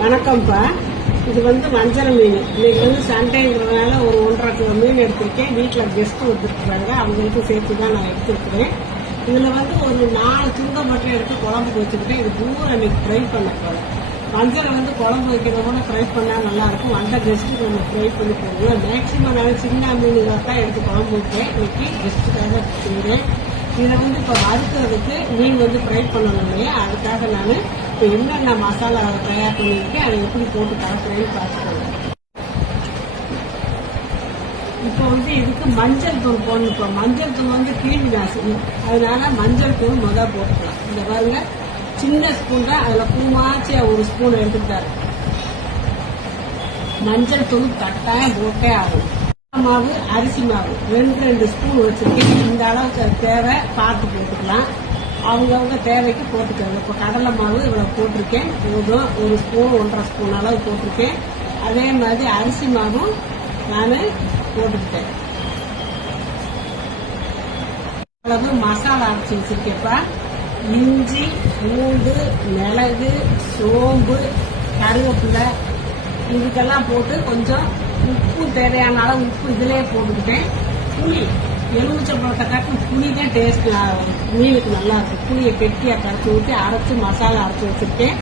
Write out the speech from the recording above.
வணக்கம்ப்பா. இது வந்து மஞ்சள் மீன். இன்னைக்கு வந்து சண்டைங்கிறதுனால ஒரு ஒன்றரை கிலோ மீன் எடுத்திருக்கேன். வீட்டில் கெஸ்ட் வந்துருக்குறாங்க அவங்களுக்கும் சேர்த்து தான் நான் எடுத்துருக்குறேன். இதில் வந்து ஒரு நாலு துண்டை மட்டும் எடுத்து குழம்புக்கு வச்சுக்கிட்டேன். இது பூரா இன்னைக்கு ஃப்ரை பண்ண போகிறேன் வந்து குழம்பு வைக்கிறத கூட ஃப்ரை பண்ணால் நல்லாயிருக்கும் வந்த கெஸ்ட்டுக்கு நம்ம ஃப்ரை பண்ணி போடுவோம். மேக்ஸிமம் நான் சின்ன மீனுகளை தான் எடுத்து குழம்பு வைப்பேன். இன்னைக்கு கெஸ்ட்டுக்காக செய்கிறேன் இதை வந்து இப்போ வறுக்கிறதுக்கு மீன் வந்து ஃப்ரை பண்ணணும் இல்லையா? அதுக்காக நான் இப்போ என்னென்ன மசாலா தயார் பண்ணியிருக்கேன் அதை எப்படி போட்டு கலக்கிறேன்னு பார்த்துக்கோங்க. இப்போ வந்து இதுக்கு மஞ்சள் தூள் போடணும். இப்போ மஞ்சள் தூள் வந்து கீழ் நாசினி அதனால மஞ்சள் தூள் முதல் போட்டுக்கலாம். இந்த பாருங்க சின்ன ஸ்பூன் தான். அதில் பூமாச்சி ஒரு ஸ்பூன் எடுத்துக்கிட்டாரு. மஞ்சள் தூள் கட்டாயம் போட்டே ஆகும் மாவு அரிசி மாவு. ரெண்டு ரெண்டு ஸ்பூன் வச்சுருக்கேன். இந்த அளவுக்கு அது தேவை. பார்த்து போட்டுக்கலாம். அவங்கவுங்க தேவைக்கு போட்டுக்கோங்க. இப்போ கடலை மாவு இவ்வளோ போட்டிருக்கேன். போதும் ஒரு ஸ்பூன் ஒன்றரை ஸ்பூன் அளவு போட்டிருக்கேன். அதே மாதிரி அரிசி மாவும் நான் போட்டுக்கிட்டேன். அளவு மசாலா அரைச்சி வச்சிருக்கேப்பா இஞ்சி பூண்டு மிளகு சோம்பு கருவேப்பிலை இதுக்கெல்லாம் போட்டு கொஞ்சம் உப்பு தேவையான அளவு உப்பு இதிலே போட்டுக்கிட்டேன். புளி எலுமிச்சை பழத்தை காட்டும் புளி தான் டேஸ்ட் மீனுக்கு நல்லா இருக்கும் புளியை கெட்டியாக கரைச்சி ஊற்றி அரைச்சி மசாலா அரைச்சி வச்சிருக்கேன்.